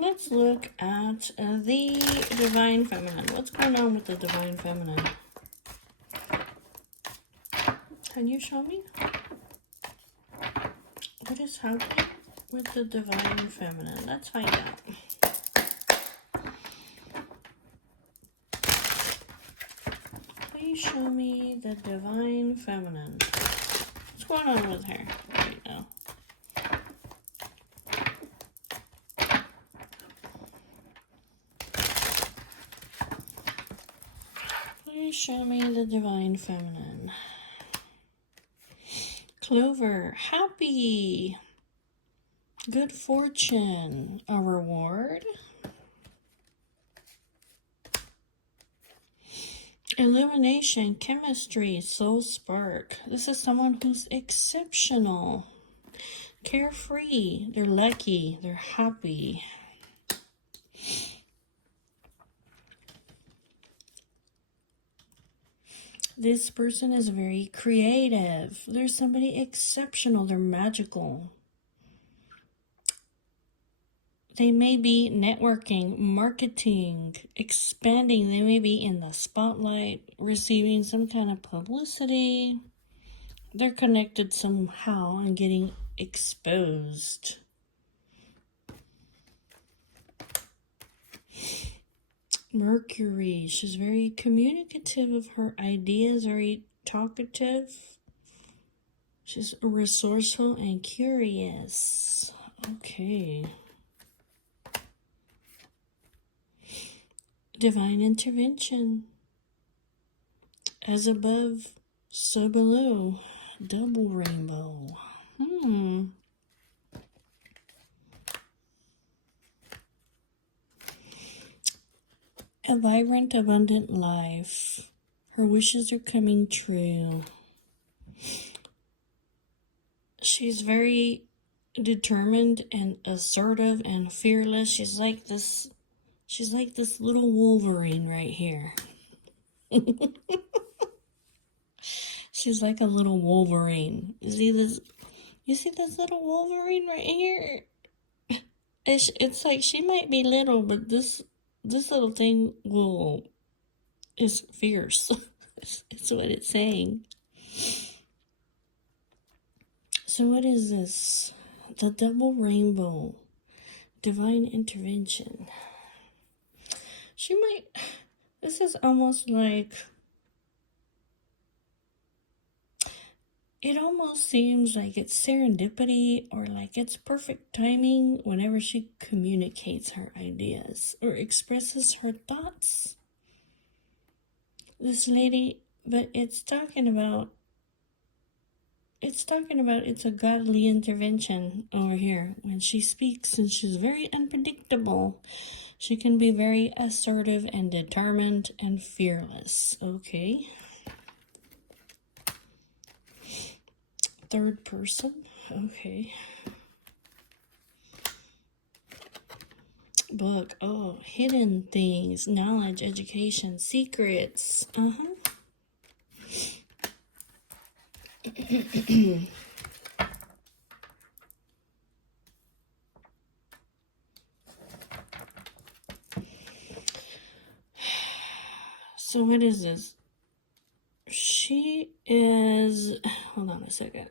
Let's look at the Divine Feminine. What's going on with the Divine Feminine? Can you show me? What is happening with the Divine Feminine? Let's find out. Please show me the Divine Feminine. What's going on with her right now? Please show me the Divine Feminine. Clover, happy, good fortune, a reward. Illumination, chemistry, soul spark. This is someone who's exceptional, carefree, they're lucky, they're happy. This person is very creative. There's somebody exceptional. They're magical. They may be networking, marketing, expanding. They may be in the spotlight, receiving some kind of publicity. They're connected somehow and getting exposed. Mercury, she's very communicative of her ideas, very talkative. She's resourceful and curious. Okay. Divine intervention. As above, so below. Double rainbow. A vibrant, abundant life. Her wishes are coming true. She's very determined and assertive and fearless. She's like this little Wolverine right here. She's like a little Wolverine. You see this little Wolverine right here? It's like she might be little, but this little thing is fierce. It's what it's saying. So what is this? The double rainbow. Divine intervention. This is almost like, it almost seems like it's serendipity or like it's perfect timing whenever she communicates her ideas or expresses her thoughts. This lady, but it's talking about it's a godly intervention over here when she speaks, and she's very unpredictable. She can be very assertive and determined and fearless. Okay. Third person. Okay. Book. Oh, hidden things, knowledge, education, secrets. So what is this? She is, hold on a second.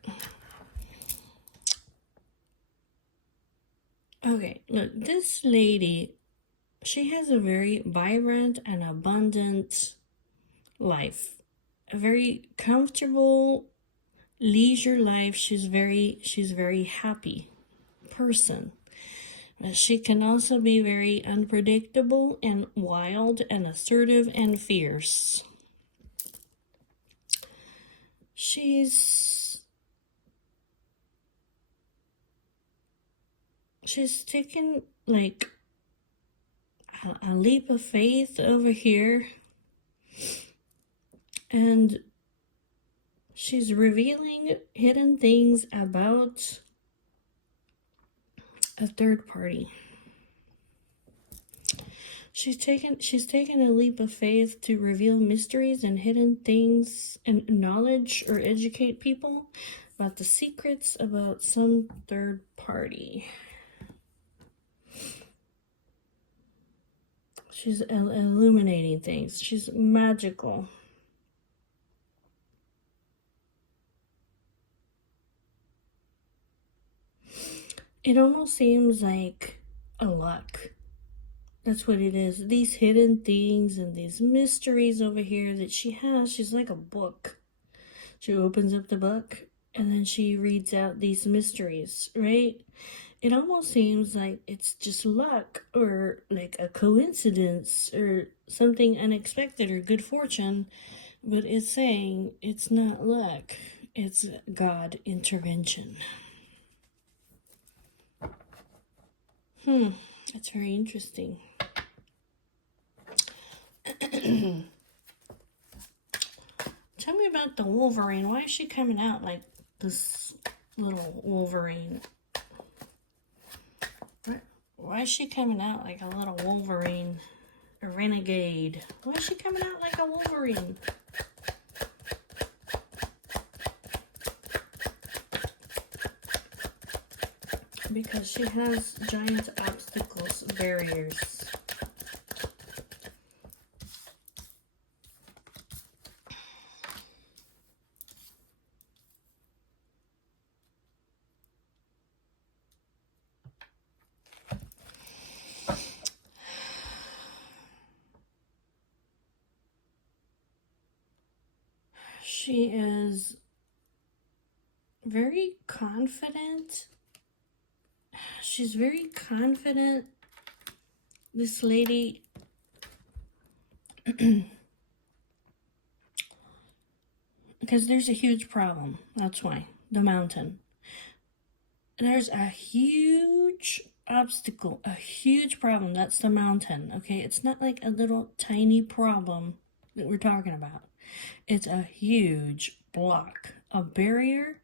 Okay, look, this lady, she has a very vibrant and abundant life. A very comfortable, leisure life. She's very happy person. She can also be very unpredictable and wild and assertive and fierce. She's taken like a leap of faith over here, and she's revealing hidden things about a third party. She's taken a leap of faith to reveal mysteries and hidden things and knowledge or educate people about the secrets about some third party. She's illuminating things. She's magical. It almost seems like a luck. That's what it is. These hidden things and these mysteries over here that she has. She's like a book. She opens up the book and then she reads out these mysteries, right? It almost seems like it's just luck or like a coincidence or something unexpected or good fortune, but it's saying it's not luck, it's God intervention. That's very interesting. Tell me about the Wolverine. Why is she coming out like this little Wolverine? Why is she coming out like a little Wolverine? A renegade. Why is she coming out like a Wolverine? Because she has giant obstacles, barriers. She is very confident. She's very confident, this lady. Because there's a huge problem. That's why. The mountain. There's a huge obstacle, a huge problem. That's the mountain, okay? It's not like a little tiny problem that we're talking about. It's a huge block, a barrier.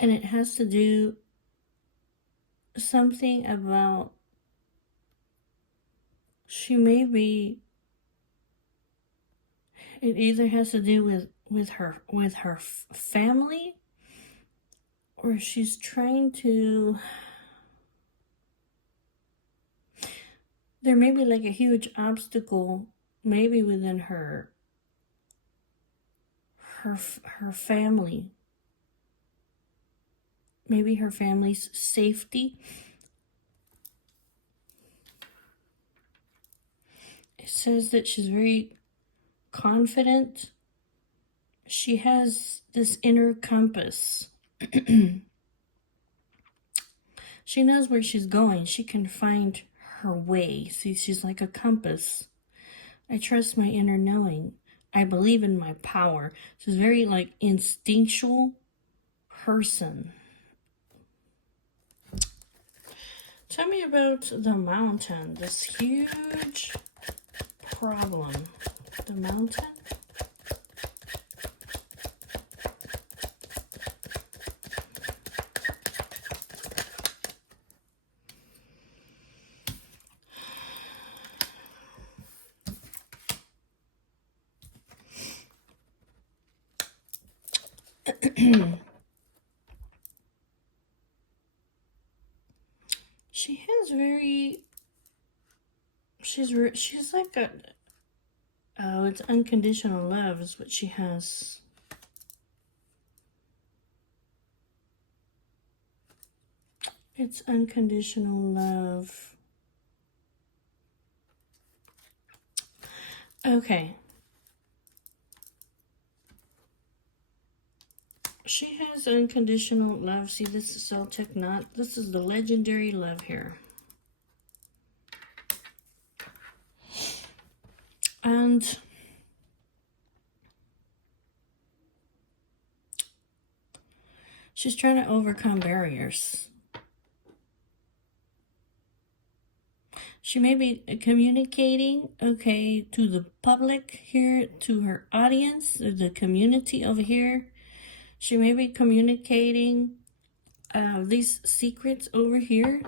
And it has to do something about she may be, it either has to do with her family, or she's trying to, there may be like a huge obstacle maybe within her family, maybe her family's safety. It says that she's very confident. She has this inner compass. She knows where she's going. She can find her way. See, she's like a compass. I trust my inner knowing. I believe in my power. She's very like instinctual person. Tell me about the mountain, this huge problem. The mountain? She has very, she's like a, oh, it's unconditional love is what she has. It's unconditional love. Okay. She has unconditional love. See, this is Celtic knot. This is the legendary love here. And she's trying to overcome barriers. She may be communicating, okay, to the public here, to her audience, the community over here. She may be communicating these secrets over here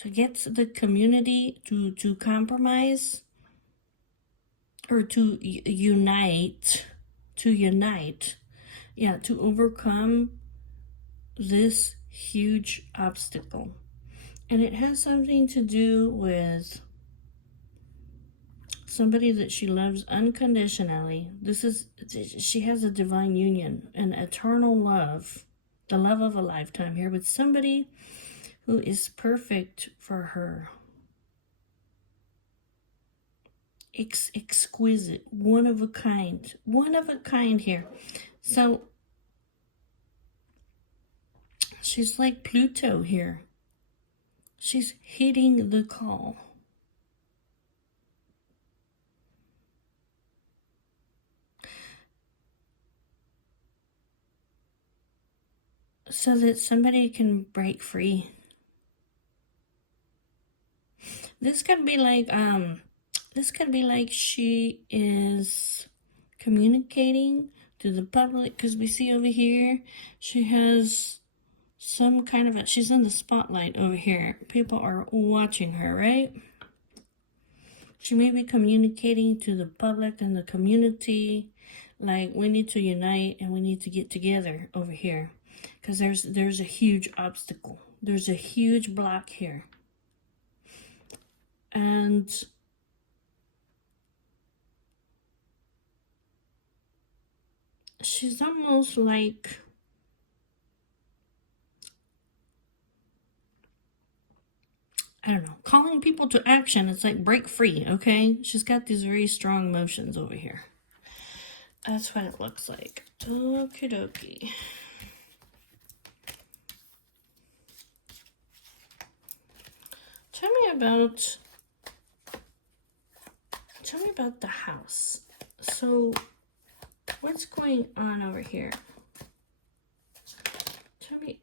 to get the community to compromise or to unite, yeah, to overcome this huge obstacle. And it has something to do with somebody that she loves unconditionally. She has a divine union, an eternal love, the love of a lifetime here with somebody who is perfect for her. Exquisite, one of a kind here. So she's like Pluto here. She's hitting the call. So that somebody can break free. This could be like she is communicating to the public, because we see over here she has some kind of she's in the spotlight over here. People are watching her, right? She may be communicating to the public and the community, like, we need to unite and we need to get together over here, because there's a huge obstacle. There's a huge block here. And she's almost like, I don't know, calling people to action. It's like break free, okay? She's got these very strong emotions over here. That's what it looks like. Okie dokie. Tell me about the house. So, what's going on over here? Tell me.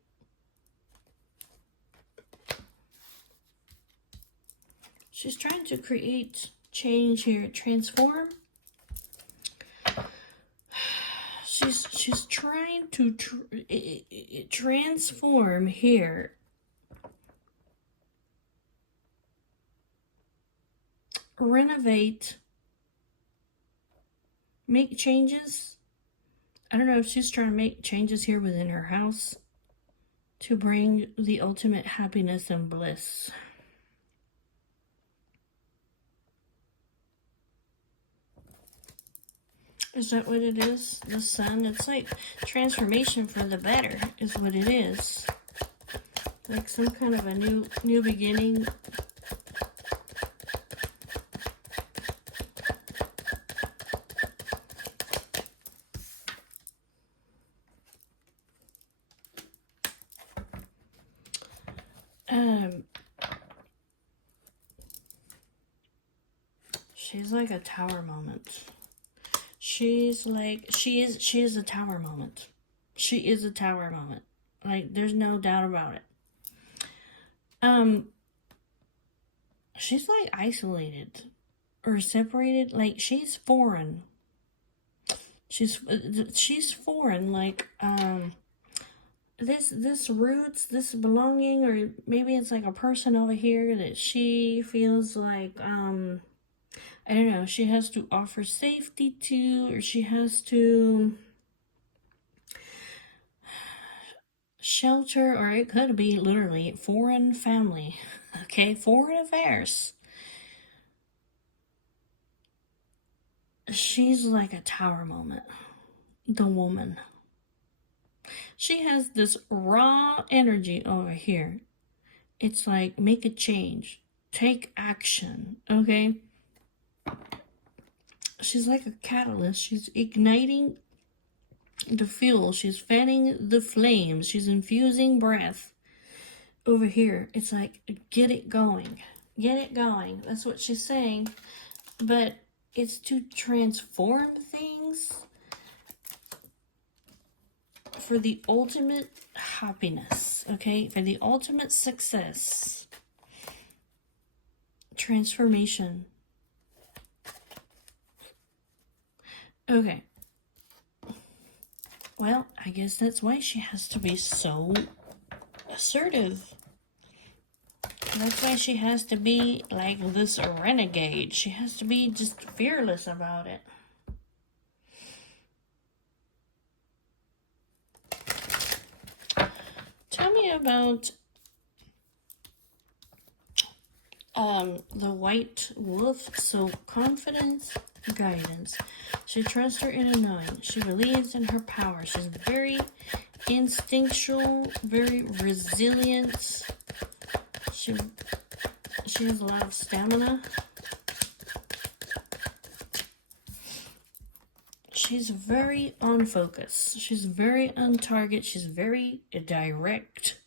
She's trying to create change here, transform. She's trying to transform here. Renovate. Make changes. I don't know if she's trying to make changes here within her house to bring the ultimate happiness and bliss. Is that what it is? The sun? It's like transformation for the better is what it is. Like some kind of a new beginning. She's like a tower moment. She is a tower moment. She is a tower moment. Like, there's no doubt about it. She's like isolated or separated. Like, she's foreign. She's foreign. Like, this roots, this belonging, or maybe it's like a person over here that she feels like, I don't know, she has to offer safety to, or she has to shelter, or it could be literally foreign family, okay, foreign affairs. She's like a tower moment, the woman. She has this raw energy over here. It's like, make a change, take action, okay? She's like a catalyst. She's igniting the fuel. She's fanning the flames. She's infusing breath. Over here, it's like, get it going. Get it going. That's what she's saying. But it's to transform things for the ultimate happiness, okay? For the ultimate success. Transformation. Okay. Well, I guess that's why she has to be so assertive. That's why she has to be like this renegade. She has to be just fearless about it. Tell me about the white wolf. So confidence, guidance. She trusts her inner knowing. She believes in her power. She's very instinctual, very resilient. She has a lot of stamina. She's very on focus. She's very on target. She's very direct.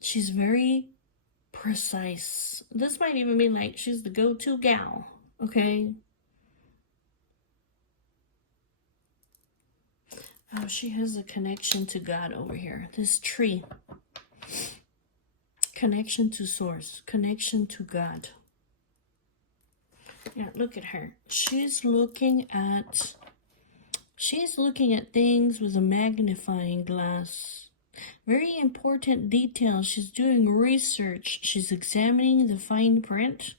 She's very precise. This might even mean like she's the go-to gal, okay? Oh, she has a connection to God over here. This tree. Connection to source. Connection to God. Yeah, look at her. She's looking at things with a magnifying glass. Very important details. She's doing research. She's examining the fine print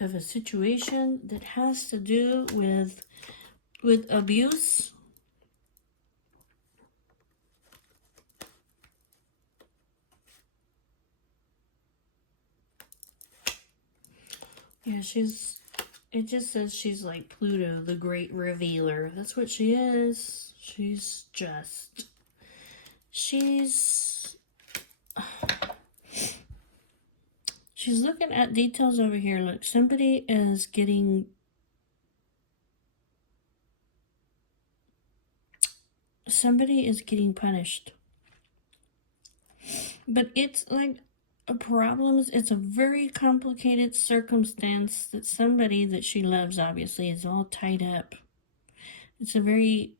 of a situation that has to do with abuse. Yeah, it just says she's like Pluto, the great revealer. That's what she is. She's looking at details over here. Look, somebody is getting punished. But it's like problems. It's a very complicated circumstance that somebody that she loves, obviously, is all tied up. It's a very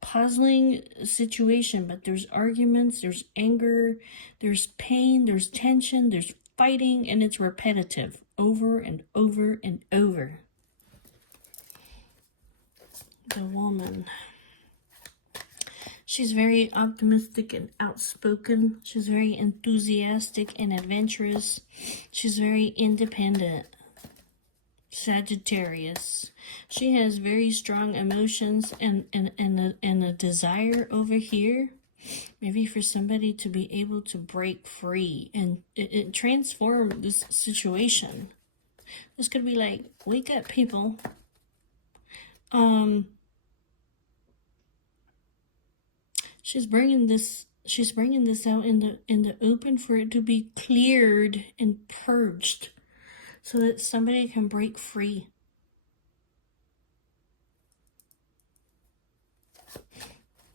puzzling situation, but there's arguments, there's anger, there's pain, there's tension, there's fighting, and it's repetitive over and over and over. The woman. She's very optimistic and outspoken. She's very enthusiastic and adventurous. She's very independent. Sagittarius. She has very strong emotions and a desire over here. Maybe for somebody to be able to break free and it transform this situation. This could be like, wake up, people. She's bringing this out in the open for it to be cleared and purged so that somebody can break free.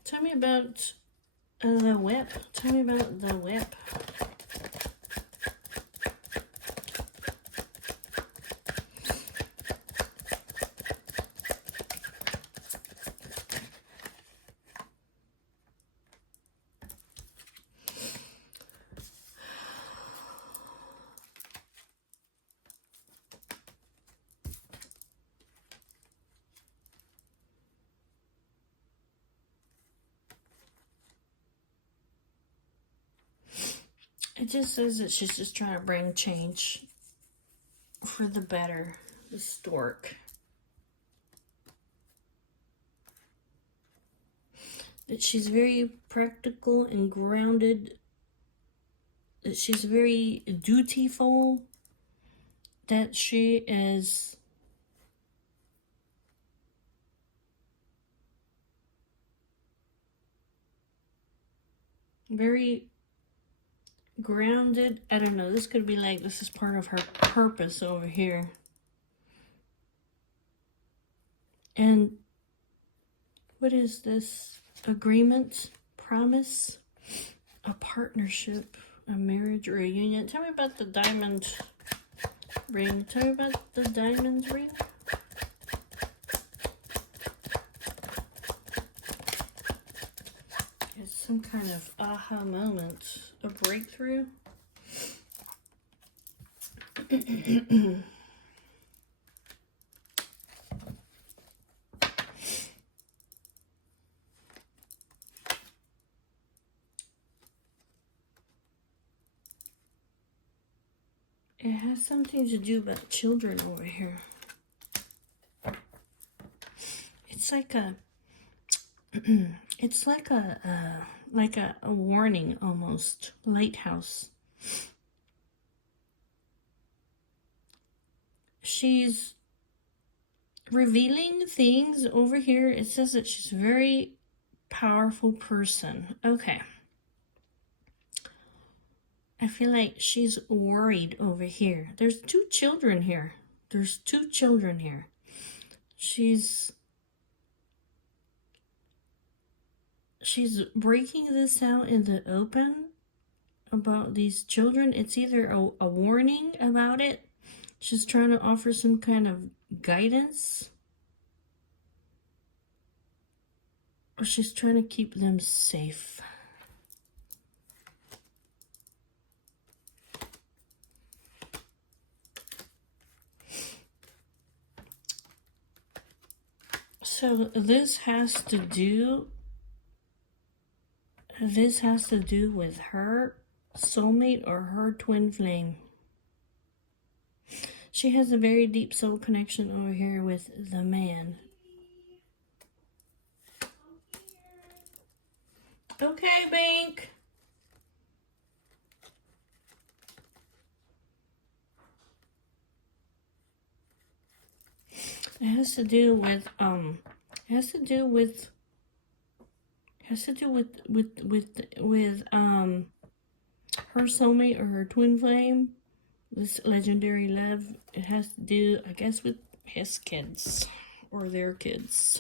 Tell me about the whip. Tell me about the whip. It just says that she's just trying to bring change for the better. The stork. That she's very practical and grounded. That she's very dutiful. That she is very grounded. I don't know. This could be like, this is part of her purpose over here. And what is this? Agreement? Promise? A partnership? A marriage or a union? Tell me about the diamond ring. Tell me about the diamond ring. It's some kind of aha moment. A breakthrough. It has something to do about children over here. It's like a it's like a warning almost. Lighthouse. she's revealing things over here. It says that she's a very powerful person. Okay. I feel like she's worried over here. There's two children here. There's two children here. She's breaking this out in the open about these children. It's either a warning about it. She's trying to offer some kind of guidance. Or she's trying to keep them safe. So this has to do with her soulmate or her twin flame. She has a very deep soul connection over here with the man. Okay, Bink. It has to do with her soulmate or her twin flame. This legendary love. It has to do, I guess, with his kids or their kids.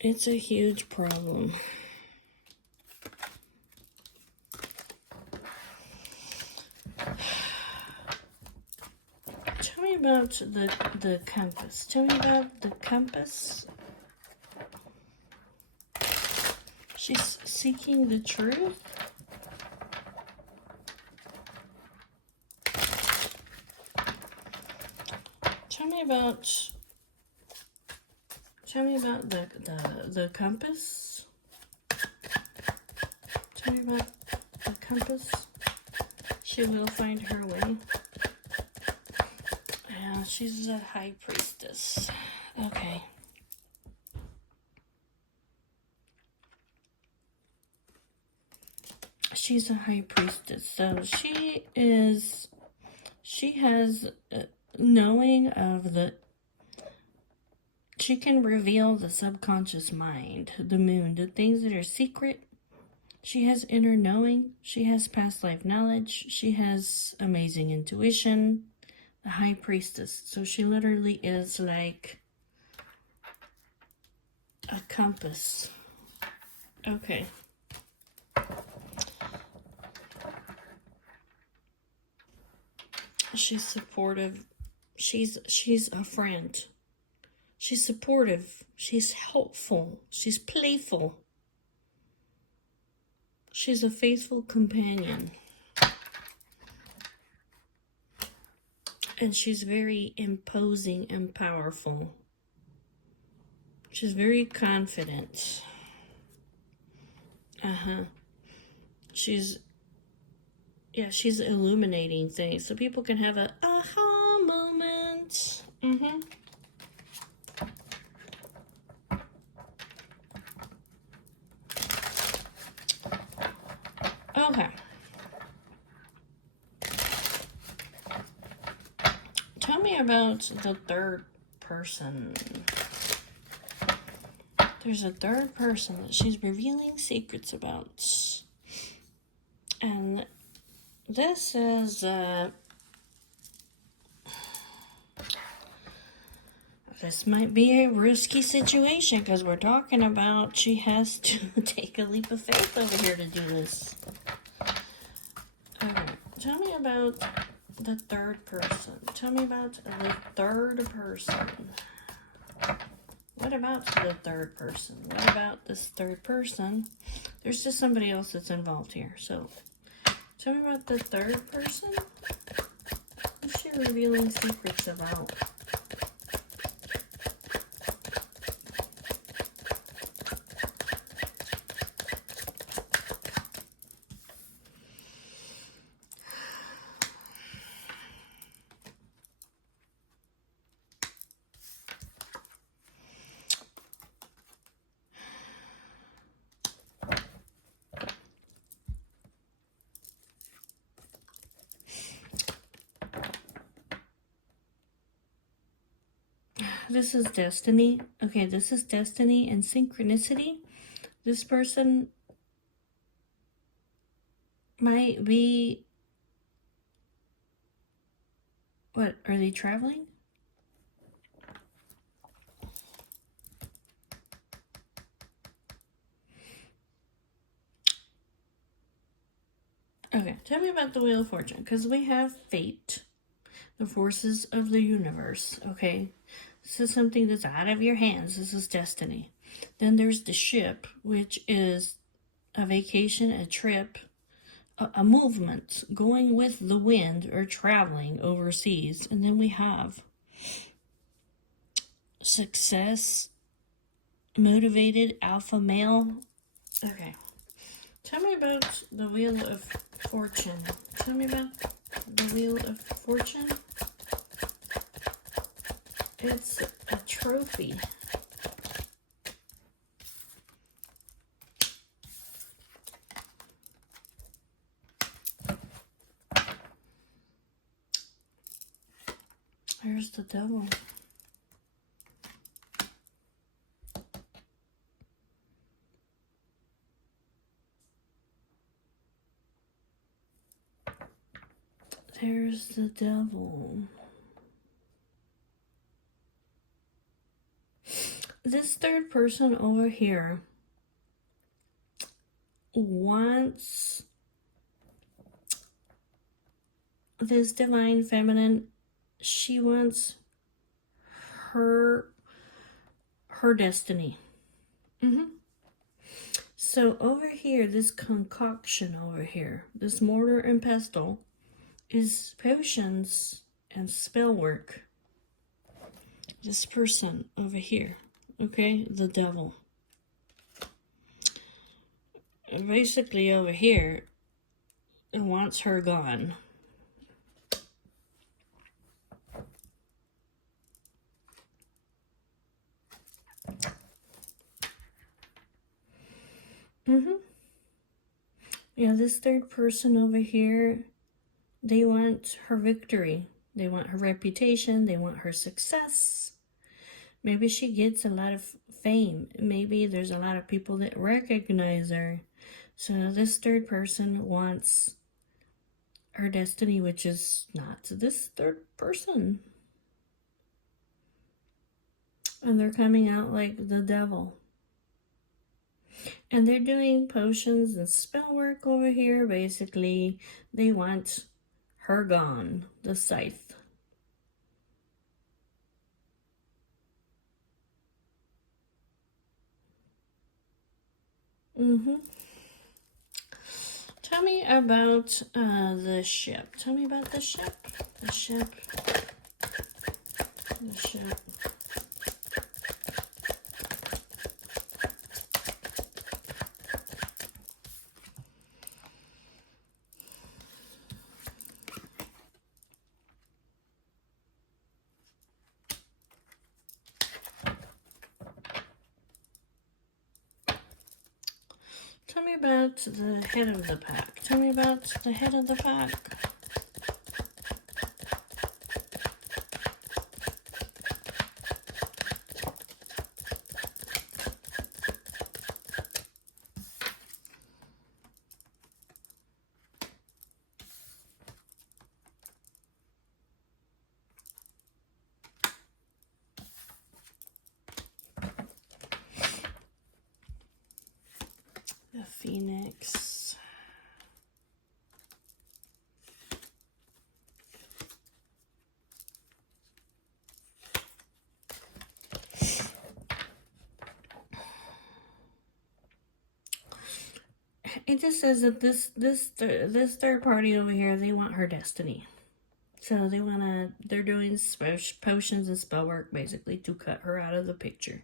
It's a huge problem. Tell me about the compass. Tell me about the compass. She's seeking the truth. Tell me about the compass. Tell me about the compass. She will find her way. Yeah, she's a high priestess. Okay. She's a high priestess, so she has knowing of she can reveal the subconscious mind, the moon, the things that are secret. She has inner knowing. She has past life knowledge. She has amazing intuition. The high priestess. So she literally is like a compass. Okay. She's supportive. She's a friend. She's supportive. She's helpful. She's playful. She's a faithful companion. And she's very imposing and powerful. She's very confident. She's illuminating things so people can have a aha moment. Okay. Tell me about the third person. There's a third person that she's revealing secrets about. And this is, this might be a risky situation because we're talking about she has to take a leap of faith over here to do this. Okay, tell me about the third person. Tell me about the third person. What about the third person? What about this third person? There's just somebody else that's involved here. So, tell me about the third person. Who's she revealing secrets about? This is destiny. Okay, this is destiny and synchronicity. This person might be... What, are they traveling? Okay, tell me about the Wheel of Fortune, because we have fate, the forces of the universe, okay? This is something that's out of your hands. This is destiny. Then there's the ship, which is a vacation, a trip, a movement, going with the wind or traveling overseas. And then we have success, motivated alpha male. Okay. Tell me about the Wheel of Fortune. Tell me about the Wheel of Fortune. It's a trophy. There's the devil. There's the devil. This third person over here wants this divine feminine. She wants her destiny. So over here, this concoction over here, this mortar and pestle, is potions and spell work. This person over here, okay, the devil. Basically over here, it wants her gone. Yeah, this third person over here, they want her victory. They want her reputation. They want her success. Maybe she gets a lot of fame. Maybe there's a lot of people that recognize her. So this third person wants her destiny, which is not this third person. And they're coming out like the devil. And they're doing potions and spell work over here. Basically, they want her gone, the scythe. Tell me about the ship. Tell me about the ship. The ship. The ship. Tell me about the head of the pack. Tell me about the head of the pack. The Phoenix. It just says that this third party over here, they want her destiny. So they're doing potions and spell work basically to cut her out of the picture.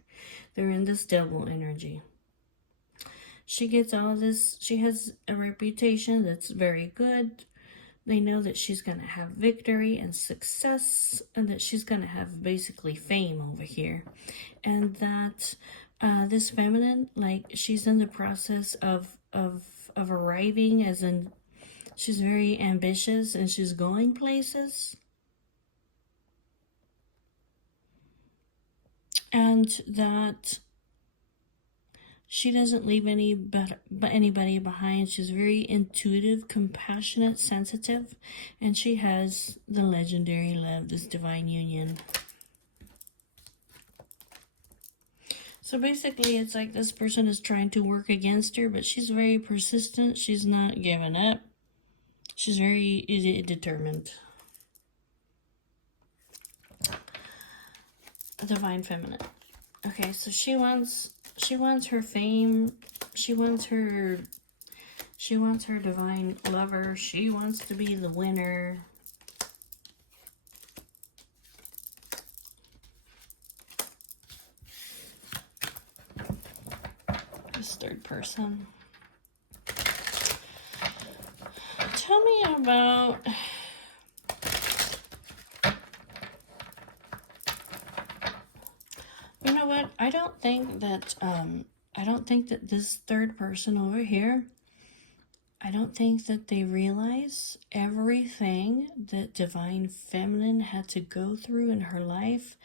They're in this devil energy. She gets all this, she has a reputation that's very good. They know that she's going to have victory and success, and that she's going to have basically fame over here. And that this feminine, like, she's in the process of arriving, as in she's very ambitious and she's going places. and that she doesn't leave anybody behind. She's very intuitive, compassionate, sensitive, and she has the legendary love, this divine union. So basically, it's like this person is trying to work against her, but she's very persistent. She's not giving up. She's very determined. Divine feminine. Okay, so she wants her fame. She wants her divine lover. She wants to be the winner. This third person. Tell me about... You know what? I don't think that this third person over here, I don't think that they realize everything that divine feminine had to go through in her life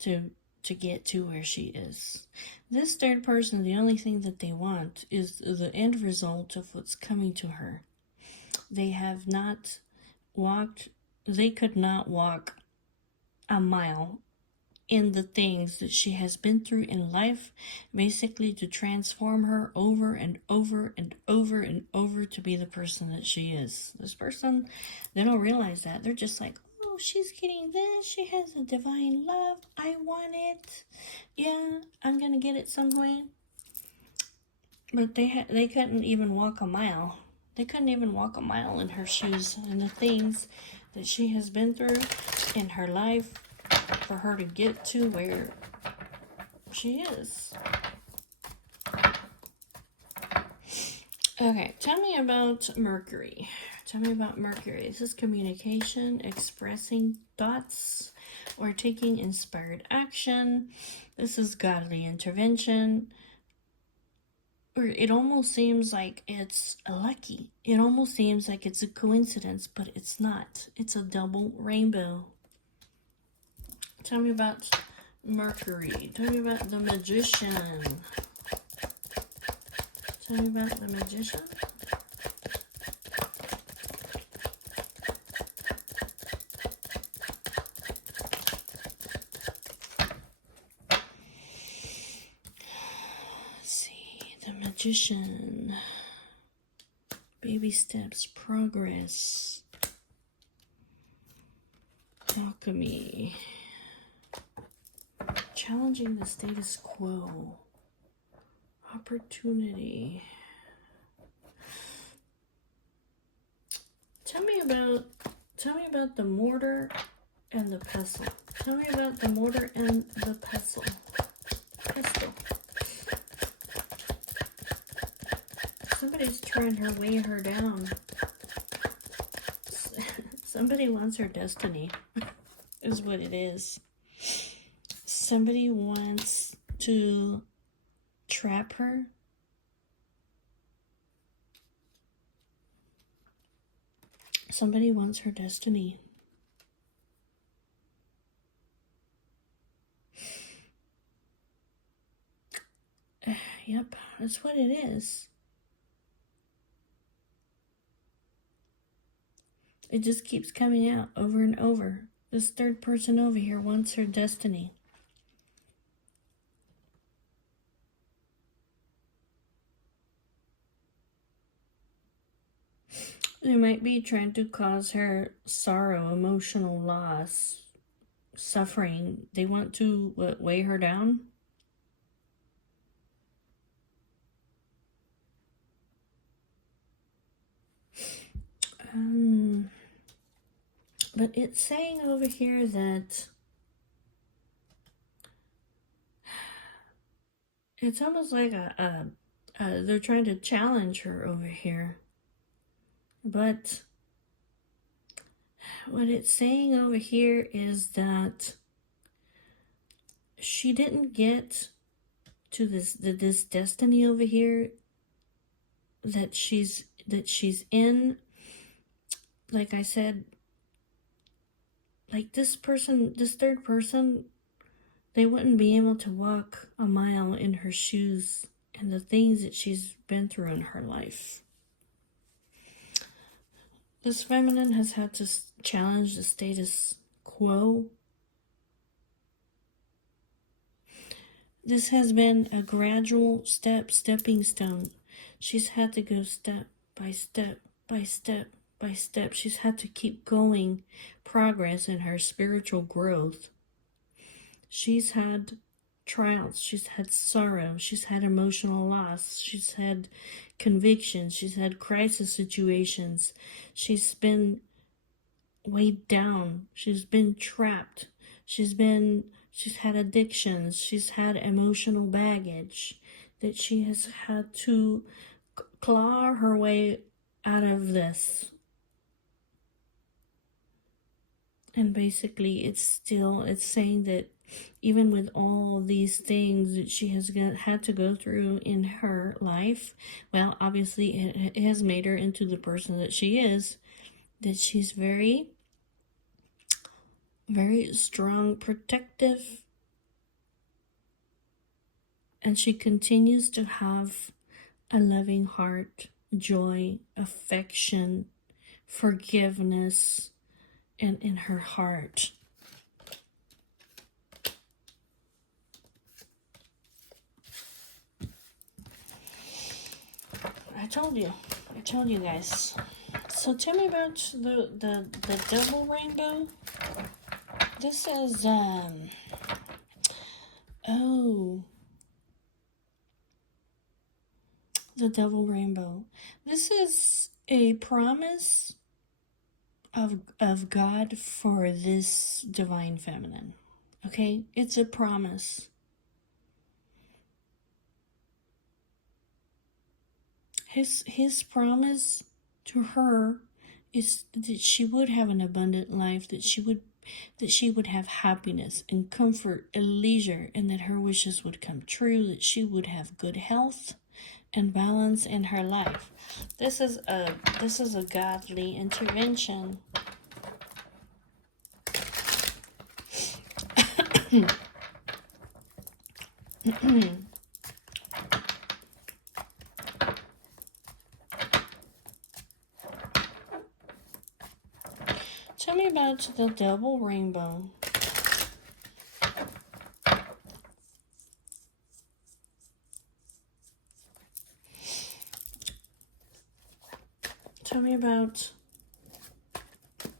to get to where she is. This third person, the only thing that they want is the end result of what's coming to her. They have not walked, they could not walk a mile in the things that she has been through in life, basically to transform her over and over and over and over to be the person that she is. This person, they don't realize that. They're just like, oh, she's getting this. She has a divine love. I want it. Yeah, I'm gonna get it some way. But they couldn't even walk a mile. They couldn't even walk a mile in her shoes, and the things that she has been through in her life for her to get to where she is. Okay, tell me about Mercury. Tell me about Mercury. Is this communication, expressing thoughts, or taking inspired action? This is godly intervention. Or it almost seems like it's lucky. It almost seems like it's a coincidence, but it's not. It's a double rainbow. Tell me about Mercury. Tell me about the Magician. Tell me about the Magician. Let's see. The Magician. Baby steps. Progress. Alchemy. Challenging the status quo. Opportunity. Tell me about the mortar and the pestle. Tell me about the mortar and the pestle. Pestle. Somebody's trying to weigh her down. Somebody wants her destiny, is what it is. Somebody wants to trap her. Somebody wants her destiny. Yep, that's what it is. It just keeps coming out over and over. This third person over here wants her destiny. They might be trying to cause her sorrow, emotional loss, suffering. They want to weigh her down. But it's saying over here that it's almost like they're trying to challenge her over here. But what it's saying over here is that she didn't get to this destiny over here that she's in. Like I said, like this third person They wouldn't be able to walk a mile in her shoes and the things that she's been through in her life. This feminine has had to challenge the status quo. This has been a gradual stepping stone. She's had to go step by step by step by step. She's had to keep going progress in her spiritual growth. She's had trials, she's had sorrow, she's had emotional loss, she's had convictions, she's had crisis situations, she's been weighed down, she's been trapped, she's had addictions, she's had emotional baggage that she has had to claw her way out of this. And basically it's saying that even with all these things that she has had to go through in her life, well, obviously it has made her into the person that she is, that she's very, very strong, protective, and she continues to have a loving heart, joy, affection, forgiveness, and in her heart. I told you guys. So tell me about the double rainbow. This is the double rainbow. This is a promise of God for this divine feminine. Okay? It's a promise. His promise to her is that she would have an abundant life, that she would have happiness and comfort and leisure, and that her wishes would come true, that she would have good health and balance in her life. This is a godly intervention. Tell me about the double rainbow. Tell me about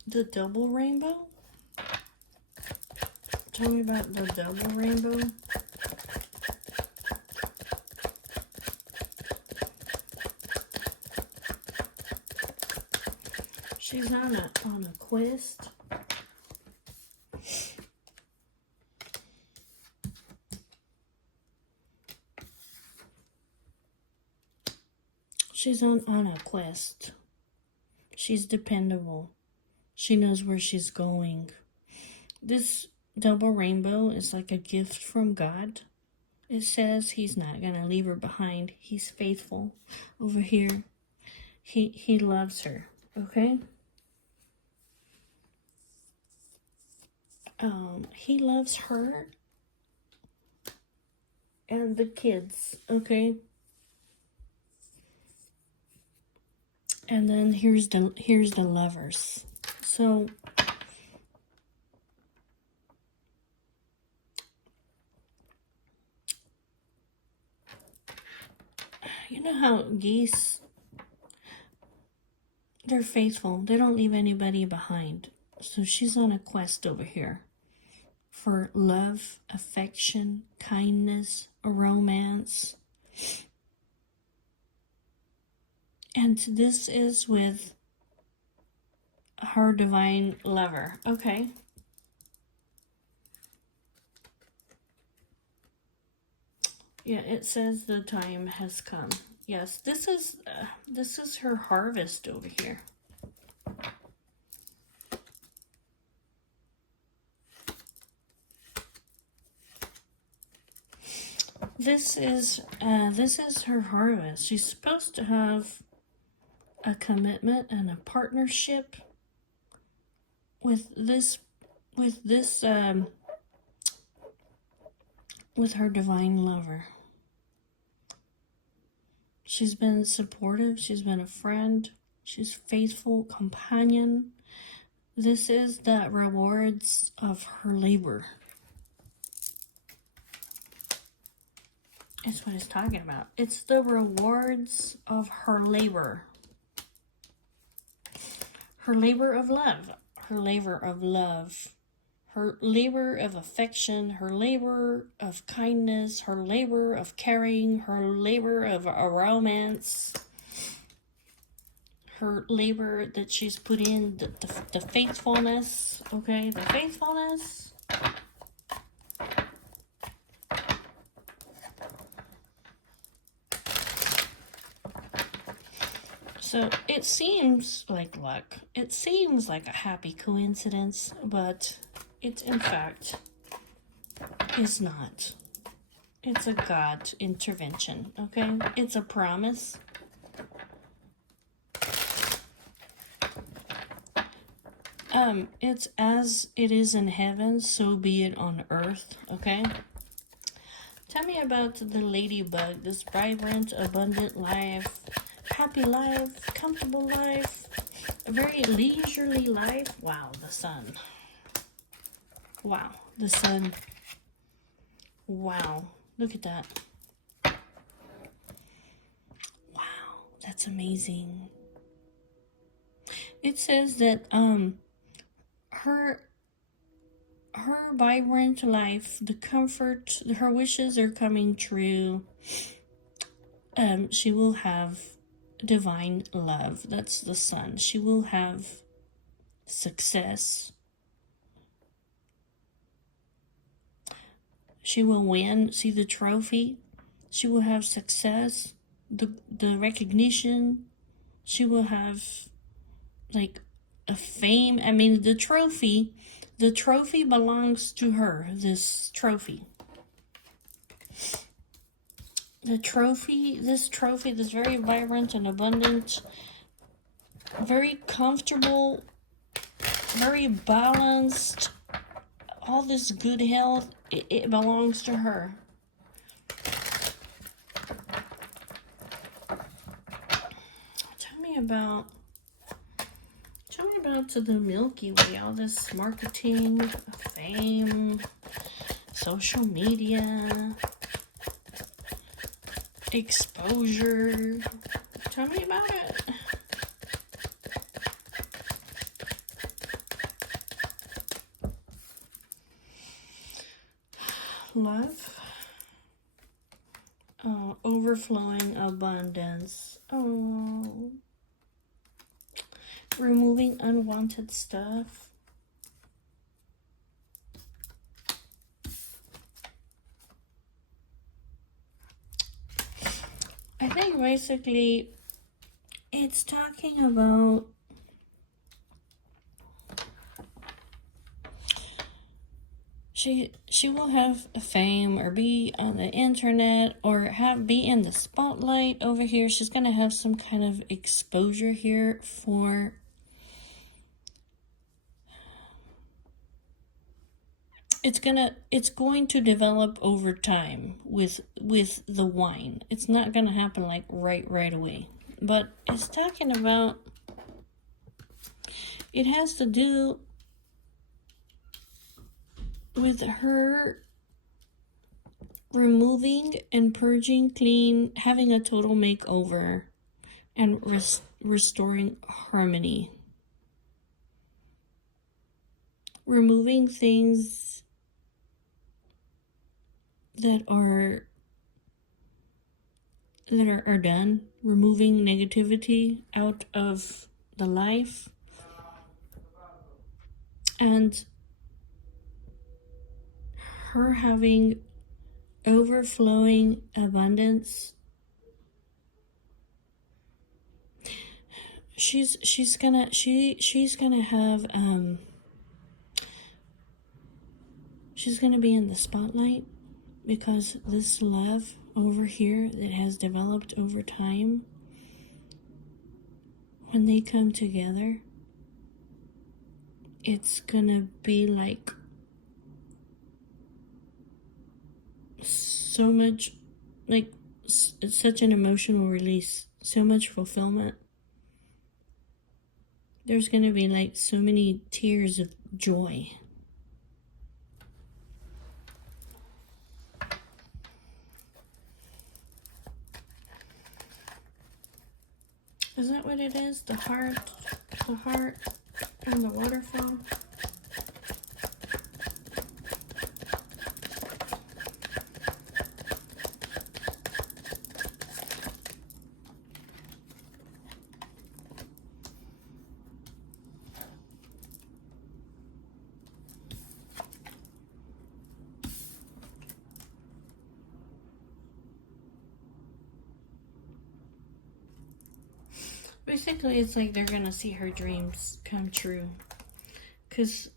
the double rainbow. Tell me about the double rainbow. She's on a quest. She's on a quest. She's dependable. She knows where she's going. This double rainbow is like a gift from God. It says he's not going to leave her behind. He's faithful. Over here, he loves her, okay? He loves her and the kids, okay? And then here's the lovers. So you know how geese, they're faithful. They don't leave anybody behind. So she's on a quest over here for love, affection, kindness, romance. And this is with her divine lover. Okay. Yeah, it says the time has come. Yes, this is her harvest over here. This is her harvest. She's supposed to have a commitment and a partnership with this with her divine lover. She's been supportive, she's been a friend, she's faithful companion. This is the rewards of her labor. That's what it's talking about. It's the rewards of her labor. Her labor of love. Her labor of love. Her labor of affection. Her labor of kindness. Her labor of caring. Her labor of a romance. Her labor that she's put in, the faithfulness. Okay, the faithfulness. So it seems like luck. It seems like a happy coincidence, but it in fact is not. It's a God intervention, okay? It's a promise. It's as it is in heaven, so be it on earth, okay? Tell me about the ladybug, this vibrant, abundant life, happy life, comfortable life, a very leisurely life. Wow, the sun. Wow, the sun. Wow, look at that. Wow, that's amazing. It says that her vibrant life, the comfort, her wishes are coming true. She will have divine love. That's the sun. She will have success. She will win. See the trophy? She will have success. The recognition. She will have like a fame. I mean, the trophy belongs to her. This trophy, this very vibrant and abundant, very comfortable, very balanced, all this good health, it belongs to her. Tell me about the Milky Way, all this marketing, fame, social media, exposure. Tell me about it. Love. Oh, overflowing abundance. Oh. Removing unwanted stuff. I think basically it's talking about she will have fame or be on the internet or be in the spotlight over here. She's gonna have some kind of exposure here for it's going to develop over time with the wine. It's not gonna happen like right away. But it's talking about, it has to do with her removing and purging clean, having a total makeover, and restoring harmony. Removing things that are done, removing negativity out of the life, and her having overflowing abundance. She's gonna have she's gonna be in the spotlight because this love over here that has developed over time, when they come together, it's gonna be like so much, like, it's such an emotional release, so much fulfillment. There's gonna be like so many tears of joy. Is that what it is? The heart and the waterfall? Basically, it's like they're gonna see her dreams come true. Because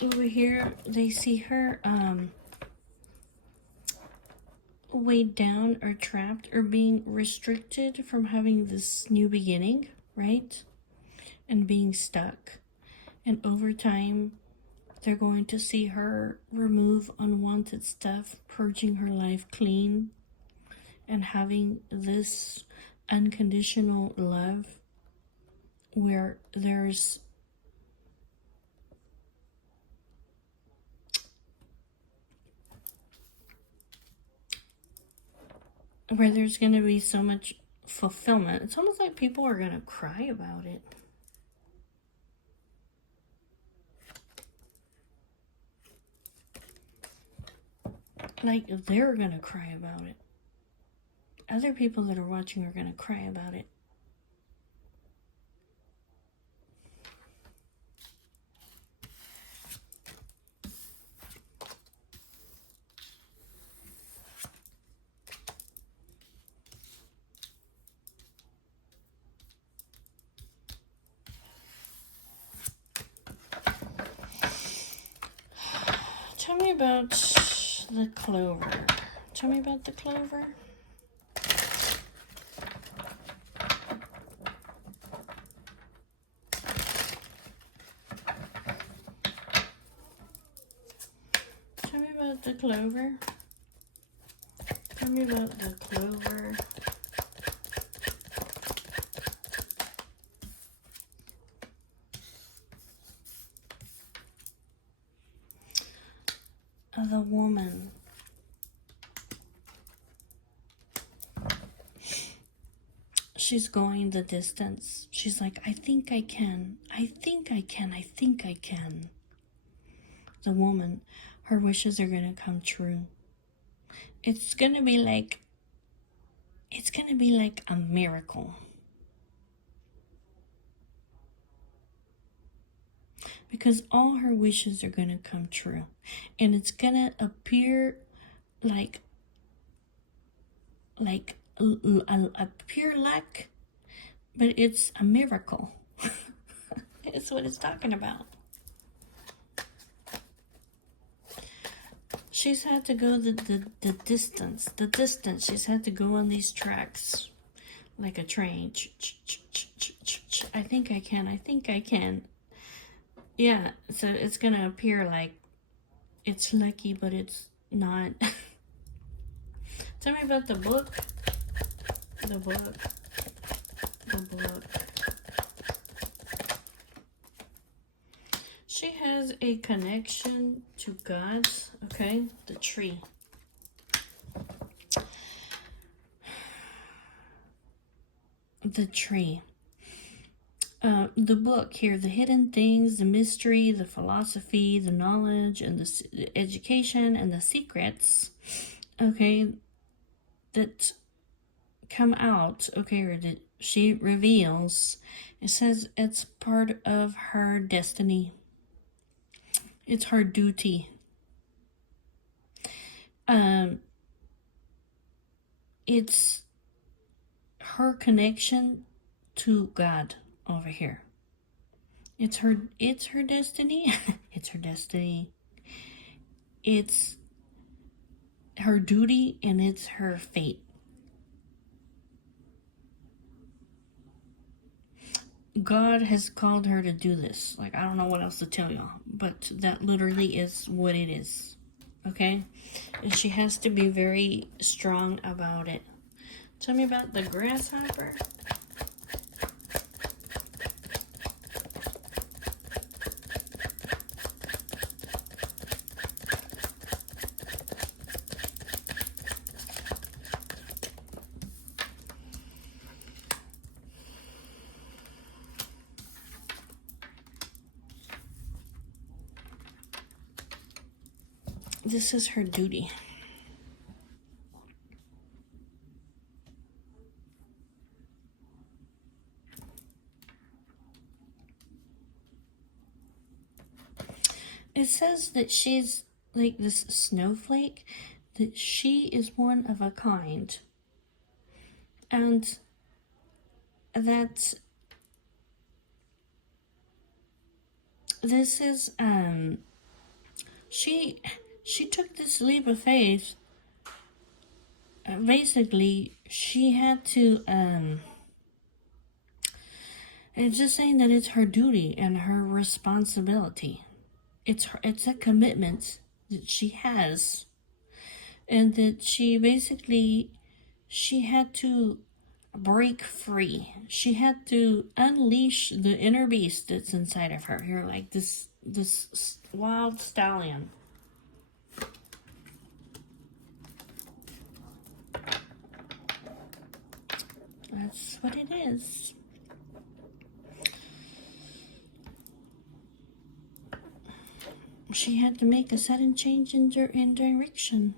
over here, they see her weighed down or trapped or being restricted from having this new beginning, right? And being stuck. And over time, they're going to see her remove unwanted stuff, purging her life clean, and having this unconditional love where there's going to be so much fulfillment. It's almost like people are going to cry about it. Like, they're going to cry about it. Other people that are watching are going to cry about it. Tell me about the clover. Tell me about the clover. Tell me about the clover. Tell me about the clover. The woman. She's going the distance. She's like, I think I can. I think I can. I think I can. The woman, her wishes are going to come true. It's going to be like a miracle. Because all her wishes are going to come true. And it's going to appear like a pure luck, but it's a miracle. It's what it's talking about. She's had to go the distance. She's had to go on these tracks like a train. I think I can. I think I can. Yeah, so it's going to appear like it's lucky, but it's not. Tell me about the book. The book. She has a connection to God, okay? The tree. The tree. The book here, the hidden things, the mystery, the philosophy, the knowledge, and the education, and the secrets, okay, that come out, okay, or that she reveals. It says it's part of her destiny. It's her duty. It's her connection to God over here. It's her destiny. It's her destiny. It's her duty, and it's her fate. God has called her to do this. Like, I don't know what else to tell y'all, but that literally is what it is. okay? And she has to be very strong about it. Tell me about the grasshopper. This is her duty. It says that she's like this snowflake, that she is one of a kind. And that this is she took this leap of faith. Basically she had to it's just saying that it's her duty and her responsibility. It's a commitment that she has, and that she had to break free. She had to unleash the inner beast that's inside of her. You're like this wild stallion. That's what it is. She had to make a sudden change in direction,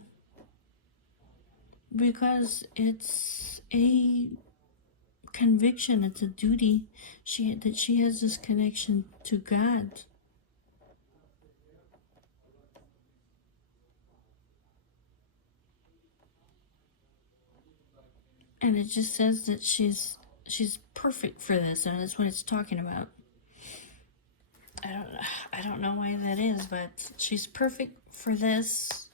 because it's a conviction, it's a duty. She has this connection to God. And it just says that she's perfect for this, and that's what it's talking about. I don't know why that is, but she's perfect for this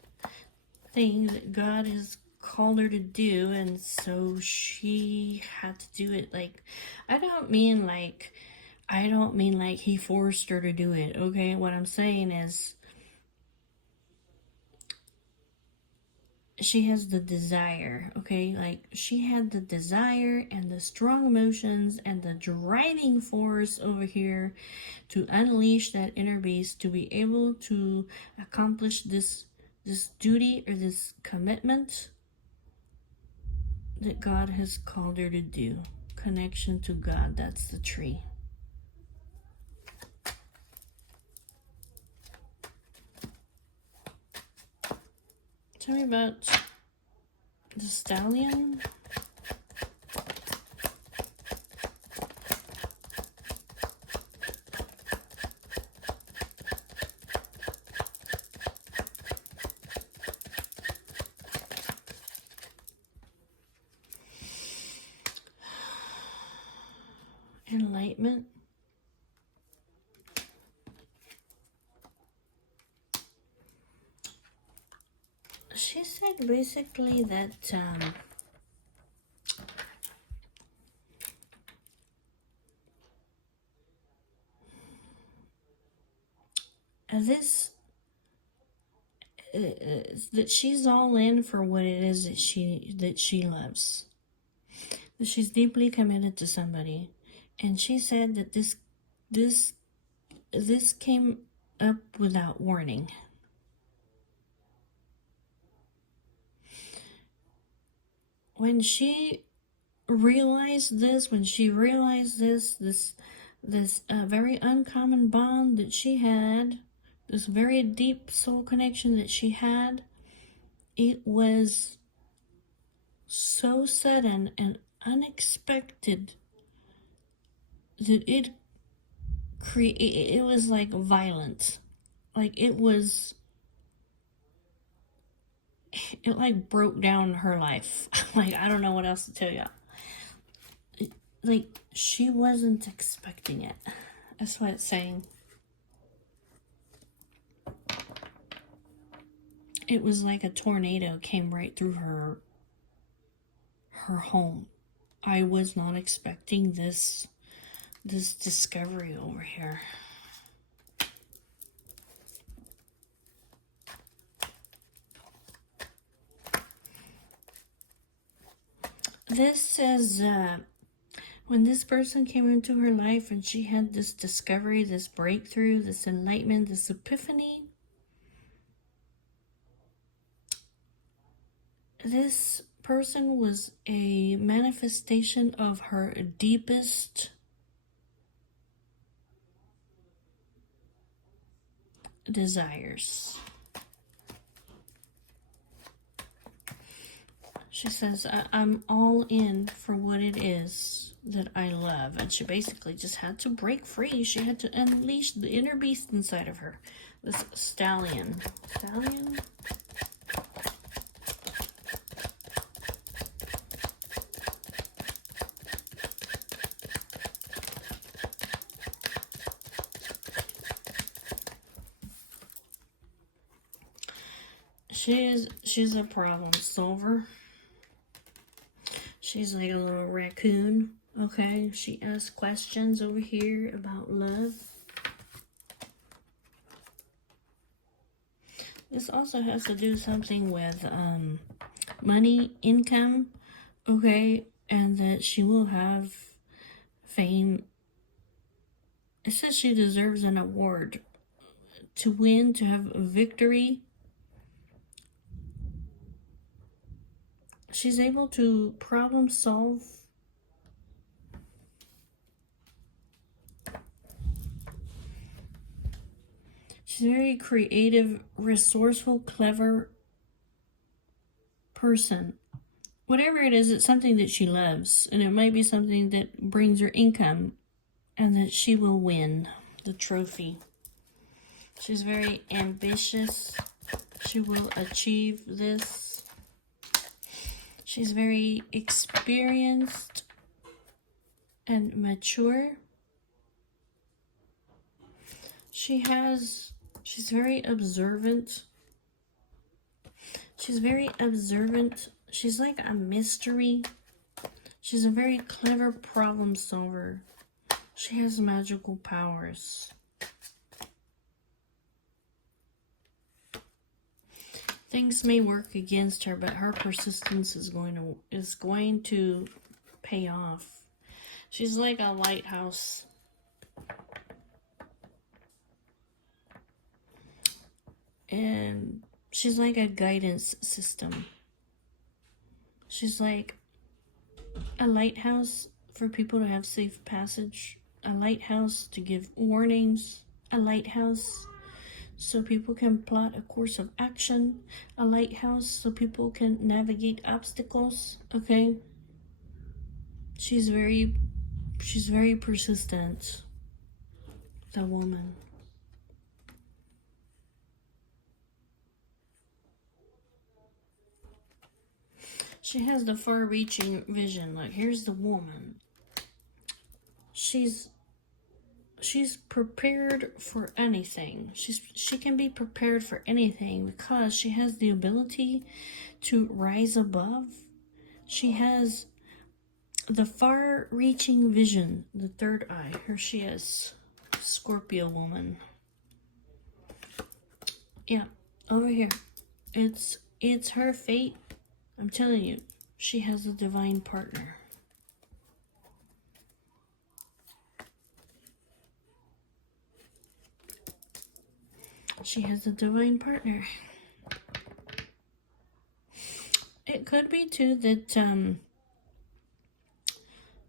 thing that God has called her to do, and so she had to do it. Like, I don't mean like he forced her to do it, okay? What I'm saying is she has the desire, okay? Like, she had the desire and the strong emotions and the driving force over here to unleash that inner beast, to be able to accomplish this duty or this commitment that God has called her to do. Connection to God, that's the tree. Tell me about the stallion. Enlightenment. She said basically that this that she's all in for what it is that she loves. That she's deeply committed to somebody, and she said that this came up without warning. When she realized this, this very uncommon bond that she had, this very deep soul connection that she had, it was so sudden and unexpected that it was like violent. Like, it like broke down her life. Like, I don't know what else to tell you. Like, she wasn't expecting it. That's what it's saying. It was like a tornado came right through her home. I was not expecting this discovery over here. This says, when this person came into her life and she had this discovery, this breakthrough, this enlightenment, this epiphany, this person was a manifestation of her deepest desires. She says, I'm all in for what it is that I love. And she basically just had to break free. She had to unleash the inner beast inside of her. This stallion. Stallion? She's a problem solver. She's like a little raccoon, okay? She asks questions over here about love. This also has to do something with money, income, okay? And that she will have fame. It says she deserves an award. To win, to have a victory. She's able to problem solve. She's a very creative, resourceful, clever person. Whatever it is, it's something that she loves. And it might be something that brings her income. And that she will win the trophy. She's very ambitious. She will achieve this. She's very experienced and mature. She's very observant. She's very observant. She's like a mystery. She's a very clever problem solver. She has magical powers. Things may work against her, but her persistence is going to pay off. She's like a lighthouse. And she's like a guidance system. She's like a lighthouse for people to have safe passage. A lighthouse to give warnings. A lighthouse so people can plot a course of action. A lighthouse so people can navigate obstacles. Okay? She's very persistent. The woman. She has the far-reaching vision. Like, here's the woman. She's prepared for anything. She can be prepared for anything because she has the ability to rise above. She has the far-reaching vision, the third eye. Here she is, Scorpio woman. Yeah, over here. It's her fate. I'm telling you, she has a divine partner. She has a divine partner. It could be too that,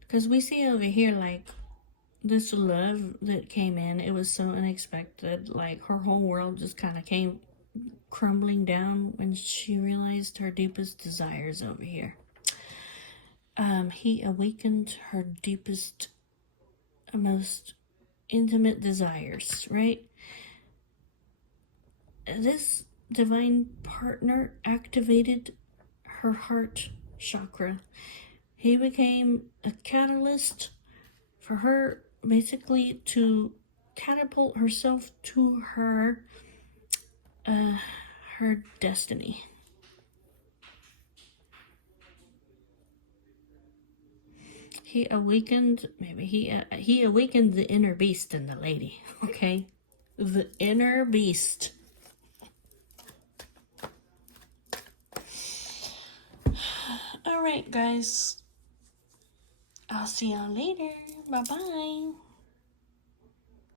because we see over here, like, this love that came in, it was so unexpected. Like, her whole world just kind of came crumbling down when she realized her deepest desires over here. He awakened her deepest, most intimate desires, right? This divine partner activated her heart chakra. He became a catalyst for her basically to catapult herself to her destiny. He awakened, maybe he awakened the inner beast in the lady, okay? The inner beast. Alright, guys. I'll see y'all later. Bye bye.